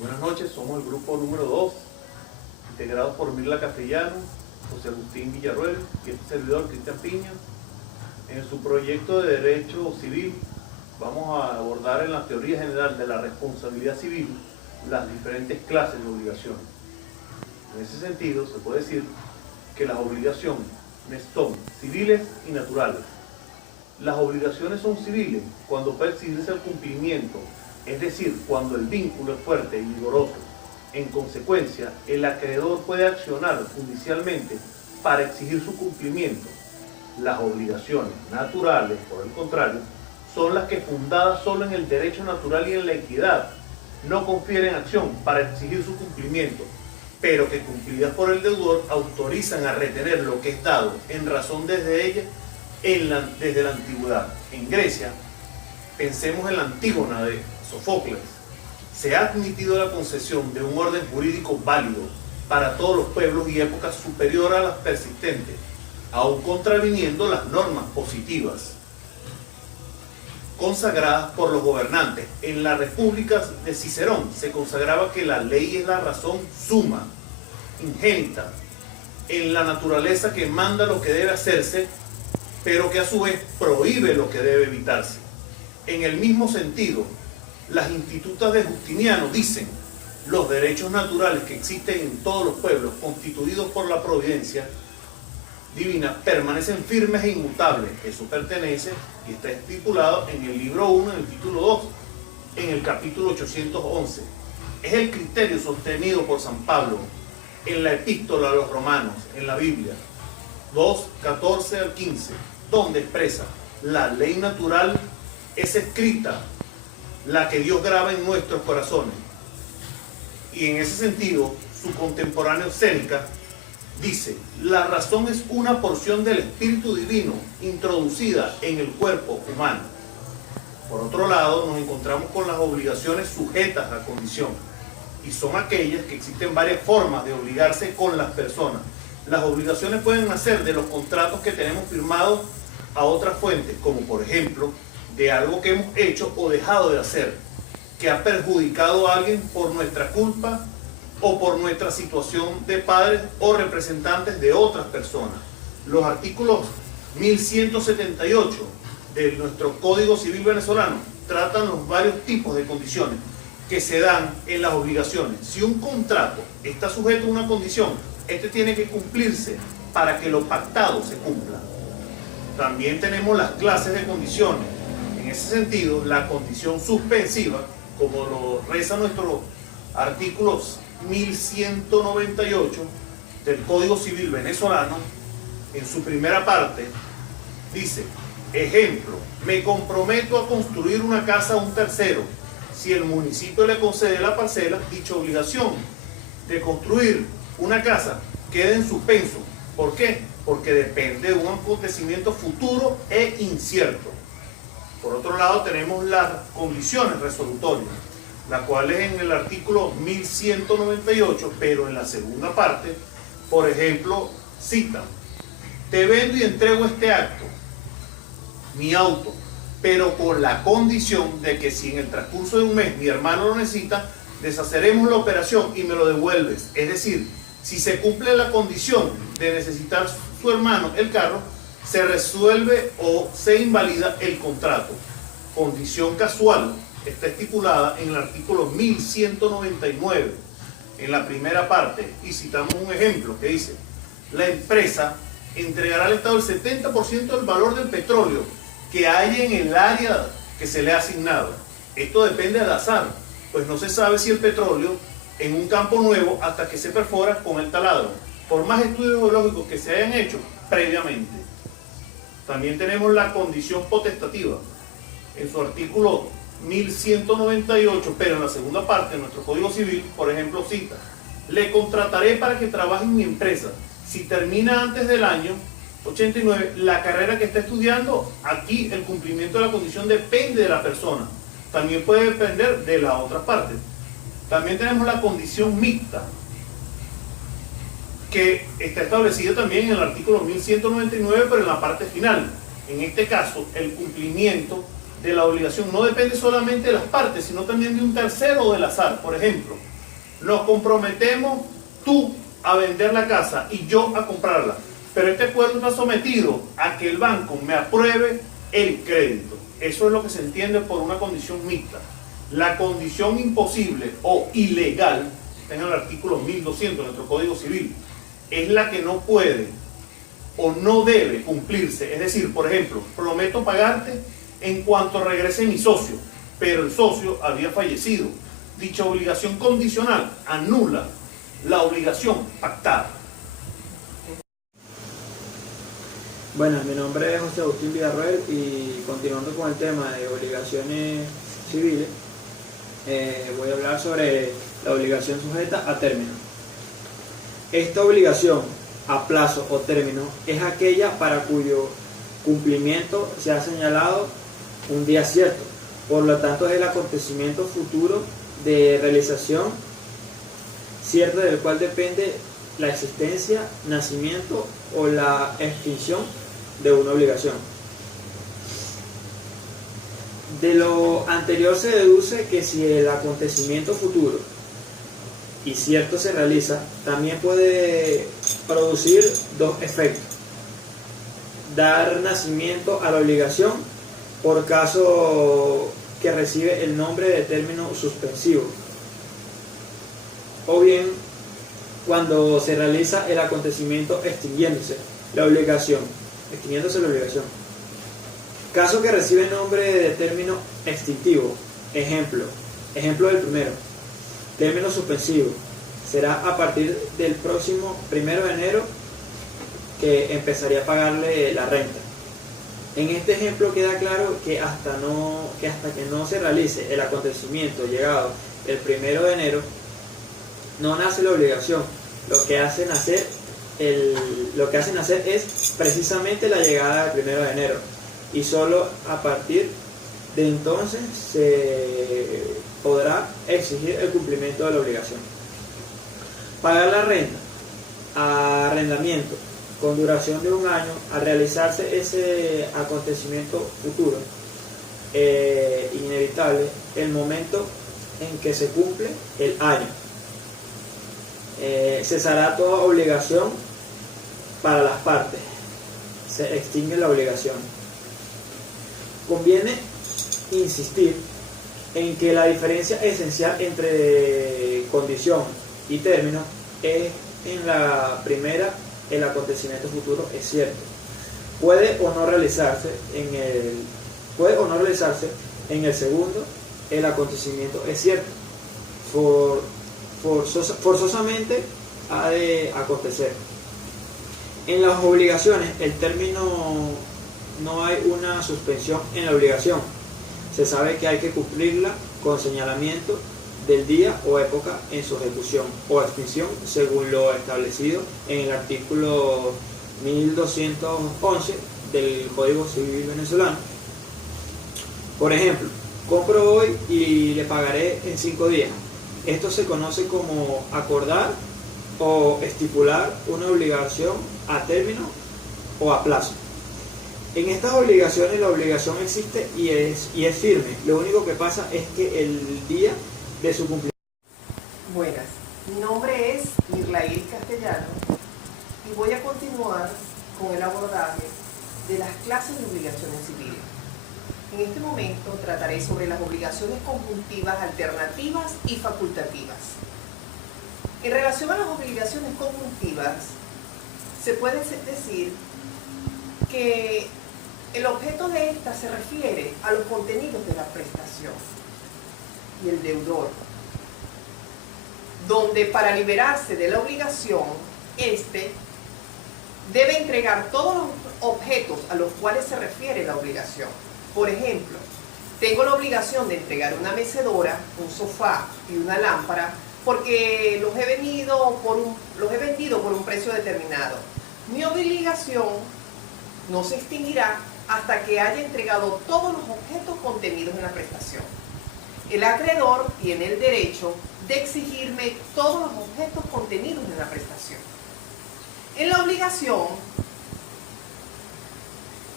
Buenas noches, somos el grupo número 2, integrados por Mirla Castellano, José Agustín Villarruel y este servidor, Cristian Piña. En su proyecto de Derecho Civil vamos a abordar en la teoría general de la responsabilidad civil las diferentes clases de obligaciones. En ese sentido, se puede decir que las obligaciones son civiles y naturales. Las obligaciones son civiles cuando puede exigirse el cumplimiento, es decir, cuando el vínculo es fuerte y vigoroso. En consecuencia, el acreedor puede accionar judicialmente para exigir su cumplimiento. Las obligaciones naturales, por el contrario, son las que, fundadas solo en el derecho natural y en la equidad, no confieren acción para exigir su cumplimiento, pero que, cumplidas por el deudor, autorizan a retener lo que es dado en razón desde ella desde la antigüedad. En Grecia, pensemos en la Antígona de Sofocles, se ha admitido la concesión de un orden jurídico válido para todos los pueblos y épocas superior a las persistentes, aun contraviniendo las normas positivas consagradas por los gobernantes. En la República de Cicerón se consagraba que la ley es la razón suma, ingénita, en la naturaleza, que manda lo que debe hacerse, pero que a su vez prohíbe lo que debe evitarse. En el mismo sentido, las institutas de Justiniano dicen: los derechos naturales que existen en todos los pueblos constituidos por la providencia divina permanecen firmes e inmutables. Eso pertenece y está estipulado en el libro 1, en el título 2, en el capítulo 811. Es el criterio sostenido por San Pablo en la epístola a los romanos, en la Biblia 2, 14 al 15, donde expresa: la ley natural es escrita, la que Dios graba en nuestros corazones. Y en ese sentido, su contemporáneo Séneca dice: la razón es una porción del Espíritu Divino introducida en el cuerpo humano. Por otro lado, nos encontramos con las obligaciones sujetas a condición, y son aquellas que existen varias formas de obligarse con las personas. Las obligaciones pueden nacer de los contratos que tenemos firmados a otras fuentes, como por ejemplo de algo que hemos hecho o dejado de hacer, que ha perjudicado a alguien por nuestra culpa o por nuestra situación de padres o representantes de otras personas. Los artículos 1178 de nuestro Código Civil venezolano tratan los varios tipos de condiciones que se dan en las obligaciones. Si un contrato está sujeto a una condición, este tiene que cumplirse para que lo pactado se cumpla. También tenemos las clases de condiciones. En ese sentido, la condición suspensiva, como lo reza nuestro artículo 1198 del Código Civil venezolano, en su primera parte, dice: ejemplo, me comprometo a construir una casa a un tercero. Si el municipio le concede la parcela, dicha obligación de construir una casa queda en suspenso. ¿Por qué? Porque depende de un acontecimiento futuro e incierto. Por otro lado, tenemos las condiciones resolutorias, las cuales en el artículo 1198, pero en la segunda parte, por ejemplo, citan: te vendo y entrego este acto, mi auto, pero con la condición de que si en el transcurso de un mes mi hermano lo necesita, deshaceremos la operación y me lo devuelves. Es decir, si se cumple la condición de necesitar su hermano el carro, se resuelve o se invalida el contrato. Condición casual está estipulada en el artículo 1199, en la primera parte, y citamos un ejemplo que dice: la empresa entregará al Estado el 70% del valor del petróleo que haya en el área que se le ha asignado. Esto depende al azar, pues no se sabe si el petróleo en un campo nuevo hasta que se perfora con el taladro, por más estudios geológicos que se hayan hecho previamente. También tenemos la condición potestativa en su artículo 1198, pero en la segunda parte de nuestro Código Civil, por ejemplo, cita: le contrataré para que trabaje en mi empresa. Si termina antes del año 89 la carrera que está estudiando, aquí el cumplimiento de la condición depende de la persona. También puede depender de la otra parte. También tenemos la condición mixta, que está establecida también en el artículo 1199, pero en la parte final. En este caso, el cumplimiento de la obligación no depende solamente de las partes, sino también de un tercero o del azar. Por ejemplo, nos comprometemos tú a vender la casa y yo a comprarla, pero este acuerdo está sometido a que el banco me apruebe el crédito. Eso es lo que se entiende por una condición mixta. La condición imposible o ilegal, está en el artículo 1200 de nuestro Código Civil, es la que no puede o no debe cumplirse. Es decir, por ejemplo, prometo pagarte en cuanto regrese mi socio, pero el socio había fallecido. Dicha obligación condicional anula la obligación pactada. Bueno, mi nombre es José Agustín Villarroel y continuando con el tema de obligaciones civiles, voy a hablar sobre la obligación sujeta a término. Esta obligación a plazo o término es aquella para cuyo cumplimiento se ha señalado un día cierto. Por lo tanto, es el acontecimiento futuro de realización cierta del cual depende la existencia, nacimiento o la extinción de una obligación. De lo anterior se deduce que si el acontecimiento futuro y cierto se realiza, también puede producir dos efectos: dar nacimiento a la obligación por caso que recibe el nombre de término suspensivo, o bien cuando se realiza el acontecimiento extinguiéndose la obligación. Caso que recibe nombre de término extintivo, ejemplo del primero, término suspensivo, será a partir del próximo 1 de enero que empezaría a pagarle la renta. En este ejemplo queda claro que hasta que no se realice el acontecimiento llegado el 1 de enero, no nace la obligación. Lo que hace nacer es precisamente la llegada del 1 de enero, y solo a partir de entonces se podrá exigir el cumplimiento de la obligación. Pagar la renta, arrendamiento, con duración de 1 año, al realizarse ese acontecimiento futuro, inevitable, el momento en que se cumple el año. Cesará toda obligación para las partes, se extingue la obligación. Conviene insistir en que la diferencia esencial entre condición y término es: en la primera, el acontecimiento futuro es cierto, puede o no realizarse; en el segundo, el acontecimiento es cierto, forzosamente ha de acontecer. En las obligaciones, el término, no hay una suspensión en la obligación. Se sabe que hay que cumplirla con señalamiento del día o época en su ejecución o extinción, según lo establecido en el artículo 1211 del Código Civil venezolano. Por ejemplo, compro hoy y le pagaré en 5 días. Esto se conoce como acordar o estipular una obligación a término o a plazo. En estas obligaciones la obligación existe y es firme. Lo único que pasa es que el día de su cumplimiento. Buenas, mi nombre es Mirlail Castellano y voy a continuar con el abordaje de las clases de obligaciones civiles. En este momento trataré sobre las obligaciones conjuntivas, alternativas y facultativas. En relación a las obligaciones conjuntivas, se puede decir que el objeto de esta se refiere a los contenidos de la prestación y el deudor, donde para liberarse de la obligación, éste debe entregar todos los objetos a los cuales se refiere la obligación. Por ejemplo, tengo la obligación de entregar una mecedora, un sofá y una lámpara porque los he vendido por un precio determinado. Mi obligación no se extinguirá hasta que haya entregado todos los objetos contenidos en la prestación. El acreedor tiene el derecho de exigirme todos los objetos contenidos en la prestación. En la obligación,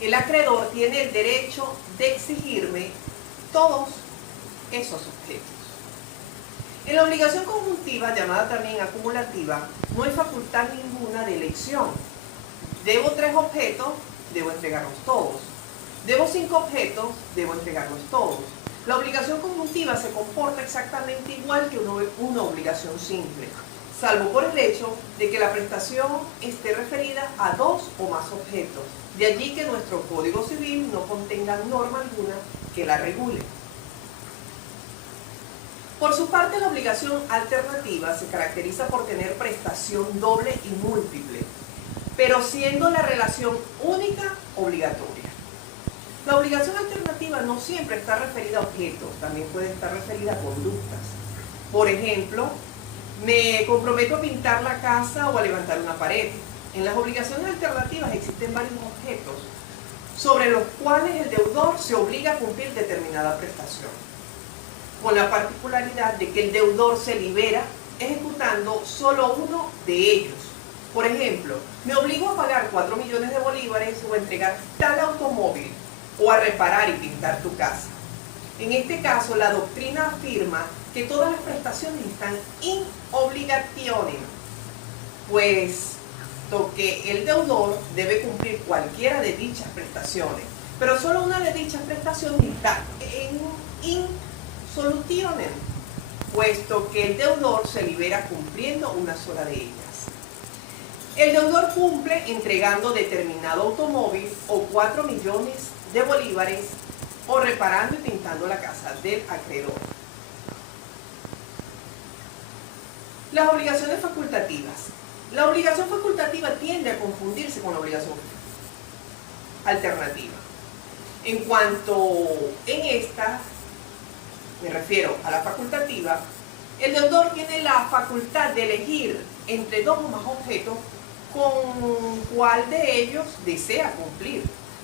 el acreedor tiene el derecho de exigirme todos esos objetos. En la obligación conjuntiva, llamada también acumulativa, no hay facultad ninguna de elección. Debo 3 objetos, debo entregarlos todos. Debo 5 objetos, debo entregarlos todos. La obligación conjuntiva se comporta exactamente igual que una obligación simple, salvo por el hecho de que la prestación esté referida a 2 o más objetos. De allí que nuestro Código Civil no contenga norma alguna que la regule. Por su parte, la obligación alternativa se caracteriza por tener prestación doble y múltiple, pero siendo la relación única obligatoria. La obligación alternativa no siempre está referida a objetos, también puede estar referida a conductas. Por ejemplo, me comprometo a pintar la casa o a levantar una pared. En las obligaciones alternativas existen varios objetos sobre los cuales el deudor se obliga a cumplir determinada prestación, con la particularidad de que el deudor se libera ejecutando solo uno de ellos. Por ejemplo, me obligo a pagar 4 millones de bolívares o a entregar tal automóvil o a reparar y pintar tu casa. En este caso, la doctrina afirma que todas las prestaciones están in obligationem, puesto que el deudor debe cumplir cualquiera de dichas prestaciones, pero solo una de dichas prestaciones está in solutionem, puesto que el deudor se libera cumpliendo una sola de ellas. El deudor cumple entregando determinado automóvil o 4 millones de bolívares o reparando y pintando la casa del acreedor. Las obligaciones facultativas. La obligación facultativa tiende a confundirse con la obligación alternativa. En cuanto en esta, me refiero a la facultativa, el deudor tiene la facultad de elegir entre 2 o más objetos con cuál de ellos desea cumplir.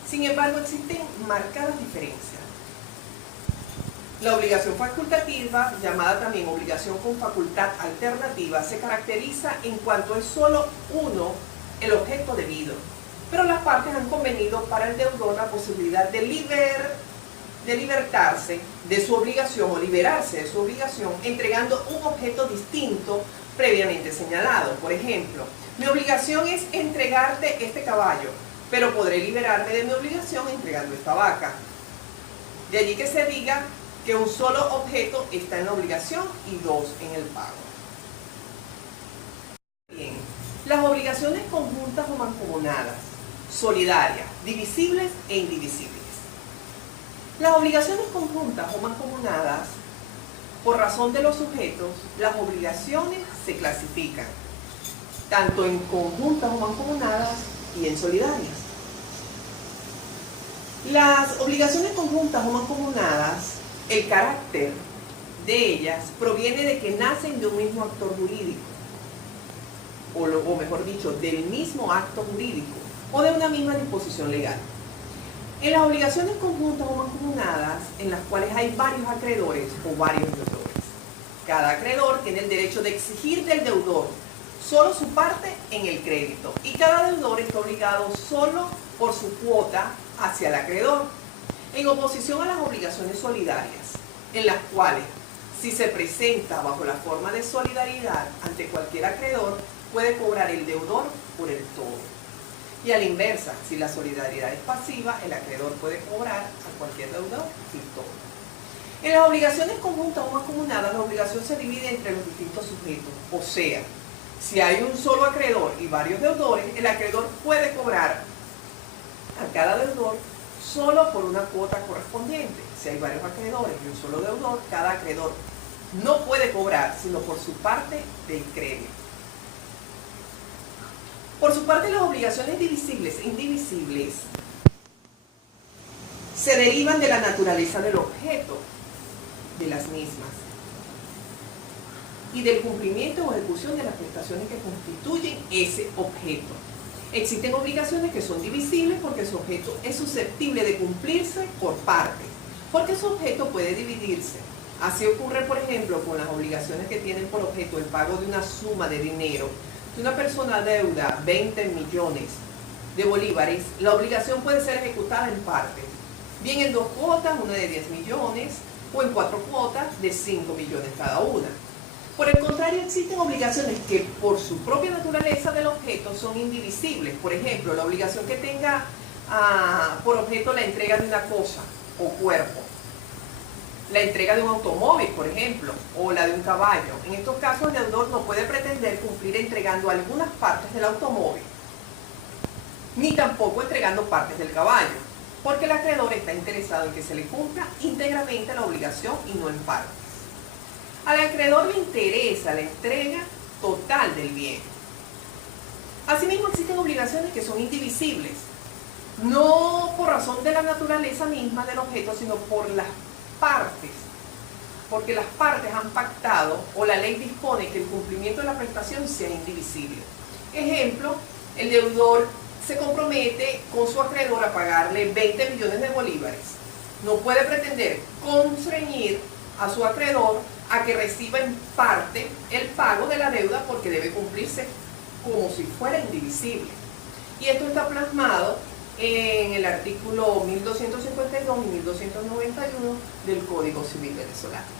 Sin embargo, existen marcadas diferencias. La obligación facultativa, llamada también obligación con facultad alternativa, se caracteriza en cuanto es solo uno el objeto debido, pero las partes han convenido para el deudor la posibilidad de libertarse de su obligación o liberarse de su obligación entregando un objeto distinto previamente señalado. Por ejemplo, mi obligación es entregarte este caballo, pero podré liberarme de mi obligación entregando esta vaca. De allí que se diga que un solo objeto está en la obligación y 2 en el pago. Bien, las obligaciones conjuntas o mancomunadas, solidarias, divisibles e indivisibles. Las obligaciones conjuntas o mancomunadas, por razón de los sujetos, las obligaciones se clasifican tanto en conjuntas o mancomunadas y en solidarias. Las obligaciones conjuntas o mancomunadas, el carácter de ellas proviene de que nacen de un mismo actor jurídico, o mejor dicho, del mismo acto jurídico o de una misma disposición legal. En las obligaciones conjuntas o mancomunadas, en las cuales hay varios acreedores o varios deudores, cada acreedor tiene el derecho de exigir del deudor solo su parte en el crédito y cada deudor está obligado solo por su cuota hacia el acreedor, en oposición a las obligaciones solidarias, en las cuales, si se presenta bajo la forma de solidaridad ante cualquier acreedor, puede cobrar el deudor por el todo. Y a la inversa, si la solidaridad es pasiva, el acreedor puede cobrar a cualquier deudor el todo. En las obligaciones conjuntas o mancomunadas, la obligación se divide entre los distintos sujetos, o sea, si hay un solo acreedor y varios deudores, el acreedor puede cobrar a cada deudor solo por una cuota correspondiente. Si hay varios acreedores y un solo deudor, cada acreedor no puede cobrar sino por su parte del crédito. Por su parte, las obligaciones divisibles e indivisibles se derivan de la naturaleza del objeto de las mismas y del cumplimiento o ejecución de las prestaciones que constituyen ese objeto. Existen obligaciones que son divisibles porque su objeto es susceptible de cumplirse por partes, porque su objeto puede dividirse. Así ocurre, por ejemplo, con las obligaciones que tienen por objeto el pago de una suma de dinero. Si una persona deuda 20 millones de bolívares, la obligación puede ser ejecutada en partes, bien en 2 cuotas, una de 10 millones, o en 4 cuotas de 5 millones cada una. Por el contrario, existen obligaciones que por su propia naturaleza del objeto son indivisibles. Por ejemplo, la obligación que tenga por objeto la entrega de una cosa o cuerpo, la entrega de un automóvil, por ejemplo, o la de un caballo. En estos casos, el deudor no puede pretender cumplir entregando algunas partes del automóvil, ni tampoco entregando partes del caballo, porque el acreedor está interesado en que se le cumpla íntegramente la obligación y no en partes. Al acreedor le interesa la entrega total del bien. Asimismo, existen obligaciones que son indivisibles, no por razón de la naturaleza misma del objeto, sino por las partes, porque las partes han pactado o la ley dispone que el cumplimiento de la prestación sea indivisible. Ejemplo, el deudor se compromete con su acreedor a pagarle 20 millones de bolívares. No puede pretender constreñir a su acreedor a que reciba en parte el pago de la deuda porque debe cumplirse como si fuera indivisible. Y esto está plasmado en el artículo 1252 y 1291 del Código Civil venezolano.